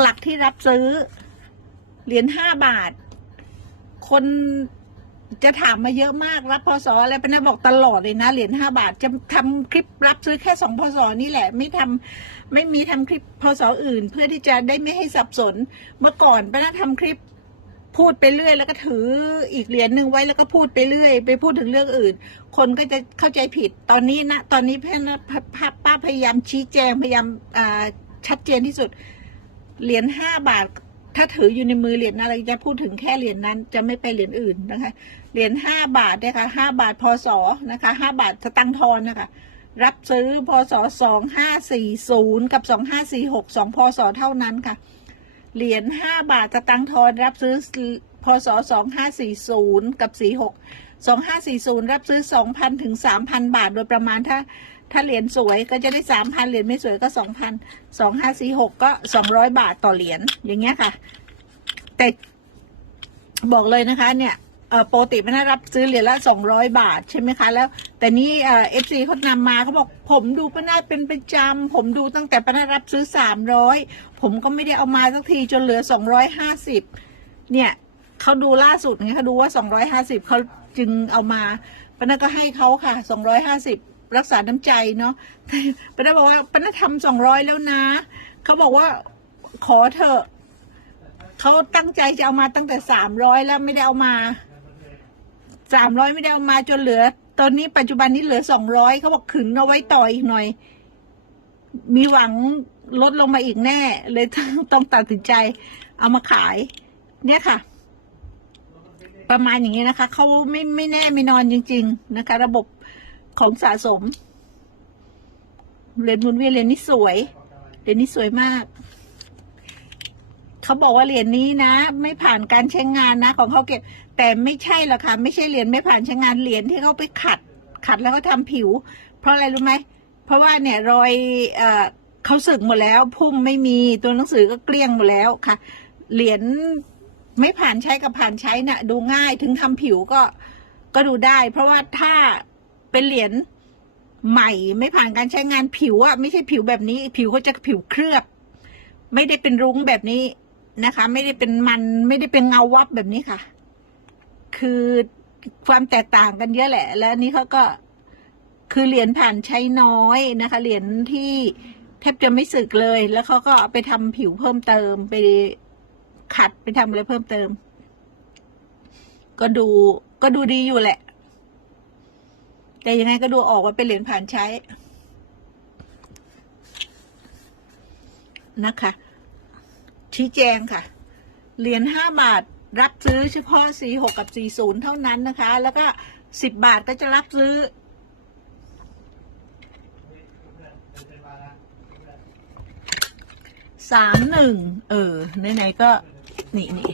หลักๆที่รับซื้อ เหรียญห้าบาท คนจะถามมาเยอะมากรับพศอะไรปนะบอกตลอดเลยนะเหรียญห้าบาทจะทำคลิปรับซื้อแค่สองพศนี่แหละ ไม่ทำไม่มีทำคลิปพศอื่น เพื่อที่จะได้ไม่ให้สับสน เมื่อก่อนปนะทำคลิปพูดไปเรื่อย แล้วก็ถืออีกเหรียญหนึ่งไว้แล้วก็พูดไปเรื่อย ไปพูดถึงเรื่องอื่น คนก็จะเข้าใจผิดตอนนี้นะ ตอนนี้เพื่อนนะป้าป้าพยายามชี้แจงพยายามชัดเจนที่สุด เหรียญห้าบาท ถ้าถืออยู่ในมือเหรียญอะไรจะพูดถึงแค่เหรียญนั้น จะไม่ไปเหรียญอื่นนะคะ เหรียญห้าบาทนะคะห้าบาทพศนะคะห้าบาทสตังทอนนะคะ รับซื้อพศสองห้าสี่ศูนย์กับสองห้าสี่หกสองพศเท่านั้นค่ะ เหรียญห้าบาทสตังทอนรับซื้อ พศสองห้าสี่ศูนย์กับสี่หกสองห้าสี่ศูนย์รับซื้อสองพันถึงสามพันบาท โดยประมาณถ้า ถ้าเหรียญสวยก็จะได้สามพันเหรียญไม่สวยก็สองพันสองห้าสี่หกก็สองร้อยบาทต่อเหรียญอย่างเงี้ยค่ะ แต่บอกเลยนะคะเนี่ยเอ่อปกติไมันน่ารับซื้อเหรียญละสองร้อยบาทใช่ไหมคะ แล้ว แต่นี่เอฟซีเขานำมาเขาบอกผมดูป้านาเป็นประจำผมดูตั้งแต่ป้านารับซื้อสามร้อยผมก็ไม่ได้เอามาสักทีจนเหลือสองร้อยห้าสิบเนี่ย เขาดูล่าสุดไงเขาดูว่าสองร้อยห้าสิบเขาจึงเอามาป้านาก็ให้เขาค่ะสองร้อยห้าสิบรักษาน้ำใจเนาะป้านาบอกว่าป้านาทำสองร้อยแล้วนะเขาบอกว่าขอเถอะเขาตั้งใจจะเอามาตั้งแต่สามร้อยแล้วไม่ได้เอามาสามร้อยไม่ได้เอามาจนเหลือ ตอนนี้ปัจจุบันนี้เหลือสองร้อยเขาบอกขึงเอาไว้ต่ออีกหน่อย มีหวังลดลงมาอีกแน่ เลยต้องตัดสินใจเอามาขาย เนี่ยค่ะ ประมาณอย่างนี้นะคะเขาไม่ไม่แน่ไม่นอนจริง ๆนะคะ ระบบของสะสมเหรียญมุนเวียนเหรียญนี้สวยเหรียญนี้สวยมากเขาบอกว่าเหรียญนี้นะ ไม่ผ่านการใช้งานนะ ของเขาเก็บ แต่ไม่ใช่หรอกค่ะไม่ใช่เหรียญไม่ผ่านใช้งานเหรียญที่เขาไปขัด ขัดแล้วก็ทำผิว เพราะอะไรรู้ไหมเพราะว่าเนี่ยรอยเอ่อเขาสึกหมดแล้ว พุ่มไม่มีตัวหนังสือก็เกลี้ยงหมดแล้วค่ะ เหรียญ ไม่ผ่านใช้กับผ่านใช้น่ะ ดูง่ายถึงทำผิวก็ก็ดูได้ เพราะว่าถ้าเป็นเหรียญใหม่ไม่ผ่านการใช้งานผิวอะไม่ใช่ผิวแบบนี้ ผิวเขาจะผิวเคลือบ ไม่ได้เป็นรุ้งแบบนี้นะคะ ไม่ได้เป็นมันไม่ได้เป็นเงาวับแบบนี้ค่ะ คือความแตกต่างกันเยอะแหละ แล้วนี้เขาก็คือเหรียญผ่านใช้น้อยนะคะ เหรียญที่แทบจะไม่สึกเลย แล้วเขาก็ไปทำผิวเพิ่มเติมไป ขัดไปทำอะไรเพิ่มเติม ก็ดูก็ดูดีอยู่แหละ แต่ยังไงก็ดูออกว่าเป็นเหรียญผ่านใช้นะคะ ชี้แจงค่ะ เหรียญห้าบาทรับซื้อเฉพาะสี่หกกับสี่ศูนย์เท่านั้นนะคะ แล้วก็สิบบาทก็จะรับซื้อสามหนึ่งเออไหนๆก็ นี่นี่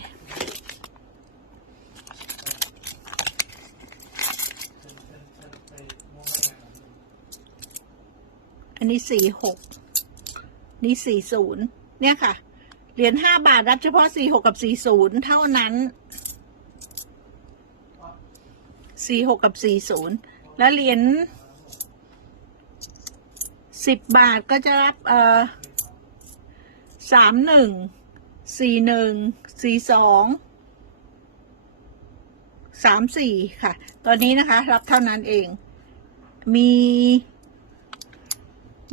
อันนี้สี่หกนี่สี่ศูนย์เนี่ยค่ะ เหรียญห้าบาทรับเฉพาะสี่หกกับสี่ศูนย์เท่านั้นสี่หกกับสี่ศูนย์แล้วเหรียญสิบบาทก็จะรับเอ่อสามหนึ่ง สี่หนึ่งสี่สองสามสี่ค่ะ ตอนนี้นะคะ รับเท่านั้นเอง มี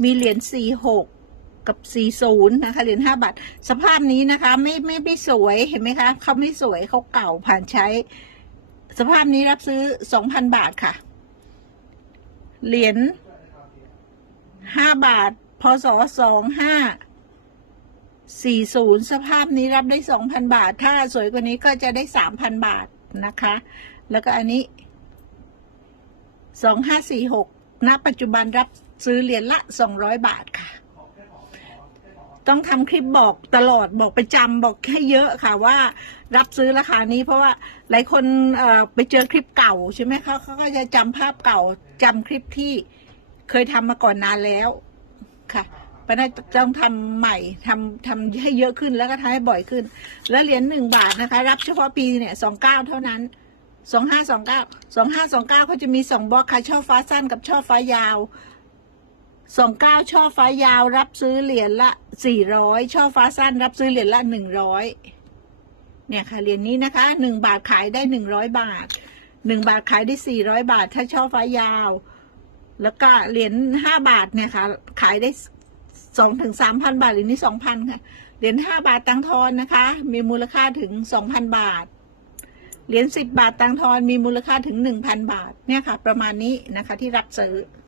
มีเหรียญสี่หกกับสี่ศูนย์นะคะ เหรียญห้าบาท สภาพนี้นะคะ ไม่ไม่ไม่สวยเห็นไหมคะเขาไม่สวยเขาเก่าผ่านใช้ สภาพนี้รับซื้อสองพันบาทค่ะ เหรียญห้าบาทพศสองห้า สี่ศูนย์สภาพนี้รับได้สองพันบาท ถ้าสวยกว่านี้ก็จะได้สามพันบาทนะคะ แล้วก็อันนี้สองห้าสี่หกณปัจจุบันรับซื้อเหรียญละสองร้อยบาทค่ะ ต้องทำคลิปบอกตลอดบอกประจำบอกให้เยอะค่ะว่ารับซื้อราคานี้เพราะว่าหลายคนไปเจอคลิปเก่าใช่ไหมคะเขาก็จะจำภาพเก่าจำคลิปที่เคยทำมาก่อนนานแล้วค่ะ เพราะนั้นต้องทำใหม่ทำทำให้เยอะขึ้นแล้วก็ทำให้บ่อยขึ้น แล้วเหรียญหนึ่งบาทนะคะ รับเฉพาะปีเนี่ยสองเก้าเท่านั้นสองห้าสองเก้าสองห้าสองเก้าเขาจะมีสองบล็อกค่ะช่อฟ้าสั้นกับช่อฟ้ายาวสองเก้าช่อฟ้ายาว รับซื้อเหรียญละสี่ร้อยช่อฟ้าสั้น รับซื้อเหรียญละหนึ่งร้อยเนี่ยค่ะเหรียญนี้นะคะหนึ่งบาทขายได้หนึ่งร้อยบาทหนึ่งบาทขายได้สี่ร้อยบาท ถ้าช่อฟ้ายาว แล้วก็เหรียญห้าบาทเนี่ยค่ะขายได้ สองถึงสามพันบาท หรือนี่สองพันค่ะ เหรียญห้าบาทตังทอนนะคะ มีมูลค่าถึงสองพันบาท เหรียญสิบบาทตังทอนมีมูลค่าถึงหนึ่งพันบาท เนี่ยค่ะ ประมาณนี้นะคะที่รับซื้อ